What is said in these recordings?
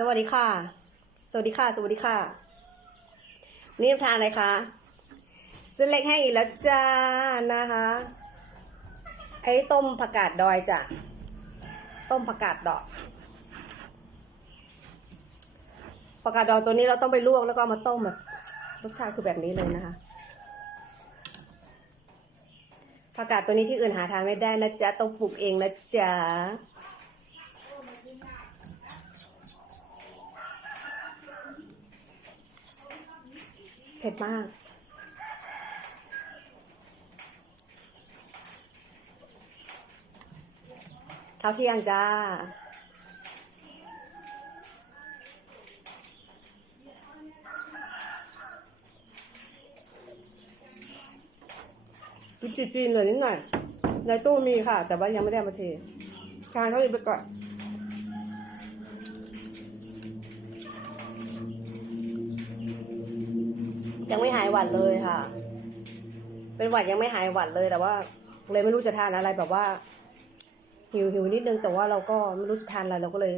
สวัสดีค่ะ สวัสดีค่ะ สวัสดีค่ะ นี่ทานอะไรคะเส้นเล็กแห้งอีกแล้วจ้านะคะ ไอ้ต้มผักกาดดอยจ้ะ ต้มผักกาดดอกผักกาดดอยตัวนี้เราต้องไปลวกแล้วก็ามาต้มแบบรสชาติคือแบบนี้เลยนะคะผักกาดตัวนี้ที่อื่นหาทานไม่ได้นะจ๊ะ ต้องปลูกเองนะจ๊ะ ผ็ดมาก เท่าเที่ยงจ้ากินจีนๆเลยนิดหน่อย ในตู้มีค่ะ แต่ว่ายังไม่ได้มาเททานเท่านี้ไปก่อน ยังไม่หายหวัดเลยค่ะ เป็นหวัดยังไม่หายหวัดเลยแต่ว่า เลยไม่รู้จะทานอะไรแบบว่า หิวหิวนิดนึงแต่ว่าเราก็ไม่รู้จะทานอะไรเราก็เลย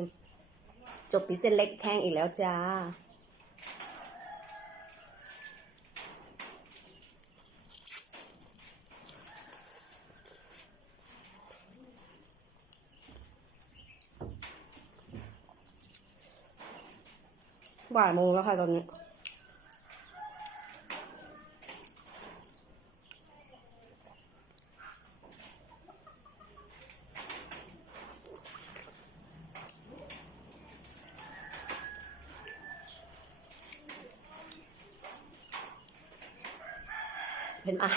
จบที่เส้นเล็กแห้งอีกแล้วจ้าบ่ายโมงแล้วค่ะตอนนี้ เป็นอา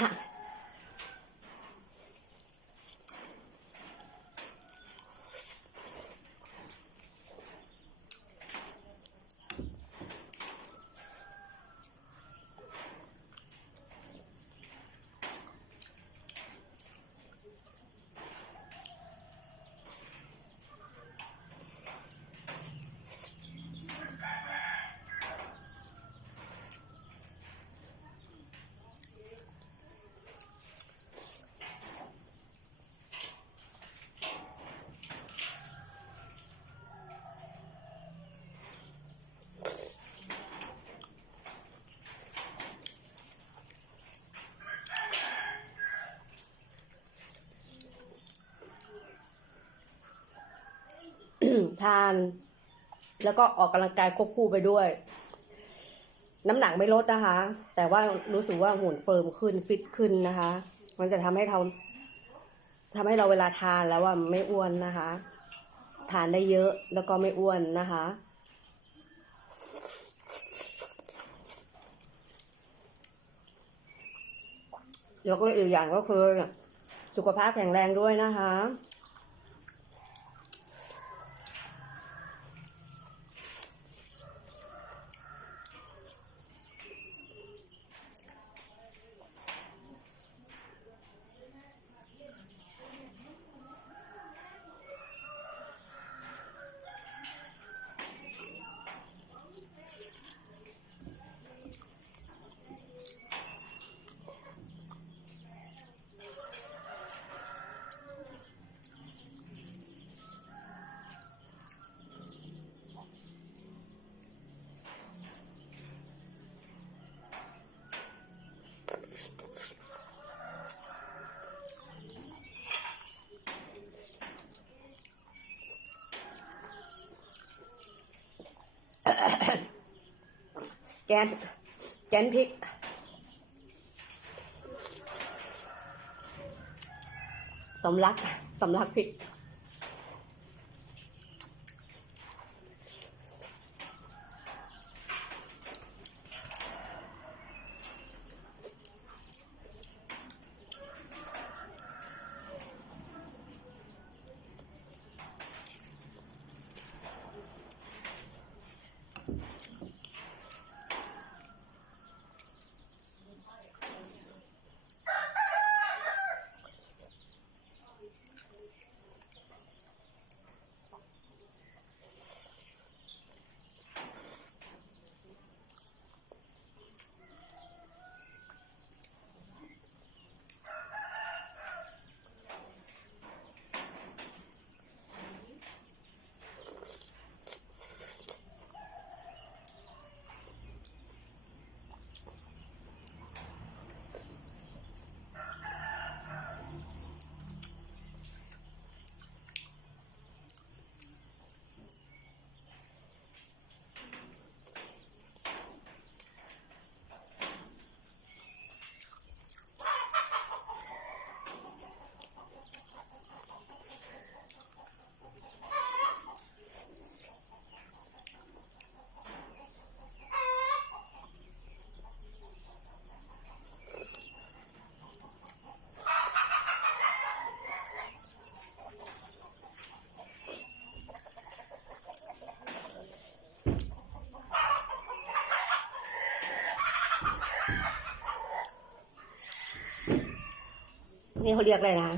ทาน แล้วก็ออกกำลังกายควบคู่ไปด้วย น้ำหนักไม่ลดนะคะ แต่ว่ารู้สึกว่าหุ่นเฟิร์มขึ้นฟิตขึ้นนะคะ มันจะทำให้เราทำให้เราเวลาทานแล้วว่าไม่อ้วนนะคะ ทานได้เยอะแล้วก็ไม่อ้วนนะคะแล้วก็อีกอย่างก็คือ สุขภาพแข็งแรงด้วยนะคะ แกน แกนพริก สำลัก สำลักพริก นี่เขาเรียกอะไรนะ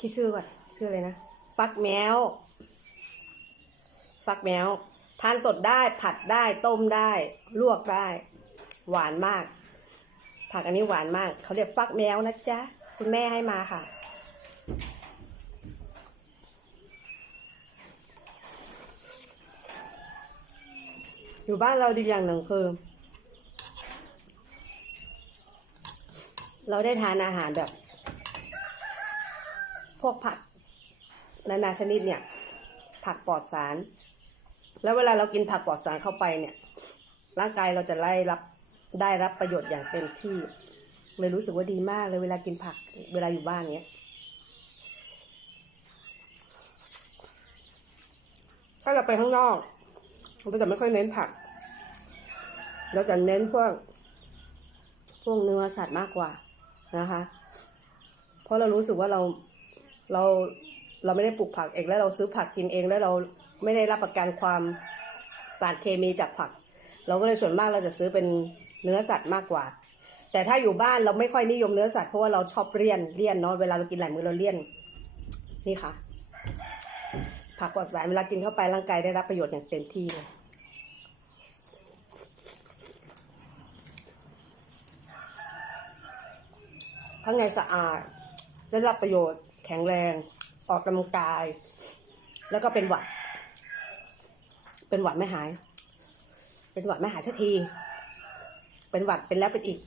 คิดชื่อก่อนชื่ออะไรนะ ฟักแมว ฟักแมว ทานสดได้ผัดได้ต้มได้ ลวกได้ หวานมาก ผักอันนี้หวานมาก เขาเรียกฟักแมวนะจ๊ะ คุณแม่ให้มาค่ะ อยู่บ้านเราดีอย่างหนึ่งคือ เราได้ทานอาหารแบบ พวกผักนานาชนิดเนี่ย ผักปลอดสาร แล้วเวลาเรากินผักปลอดสารเข้าไปเนี่ย ร่างกายเราจะได้รับได้รับประโยชน์อย่างเต็มที่เลยรู้สึกว่าดีมากเลยเวลากินผักเวลาอยู่บ้านเนี้ยถ้าเราไปข้างนอกเราจะไม่ค่อยเน้นผักเราจะเน้นพวกพวกเนื้อสัตว์มากกว่า นะคะ เพราะเรารู้สึกว่าเราเราเราไม่ได้ปลูกผักเองแล้วเราซื้อผักกินเองแล้วเราไม่ได้รับประกันความสารเคมีจากผัก เราก็เลยส่วนมากเราจะซื้อเป็นเนื้อสัตว์มากกว่า แต่ถ้าอยู่บ้านเราไม่ค่อยนิยมเนื้อสัตว์เพราะว่าเราชอบเลี่ยนเลี่ยนเนาะเวลาเรากินหลายมื้อเราเลี่ยนนี่ค่ะผักปลอดสารเวลากินเข้าไปร่างกายได้รับประโยชน์อย่างเต็มที่เลย ข้างในสะอาด ได้รับประโยชน์ แข็งแรง ออกกำลังกาย แล้วก็เป็นหวัด เป็นหวัดไม่หาย เป็นหวัดไม่หายสักที เป็นหวัดเป็นแล้วเป็นอีก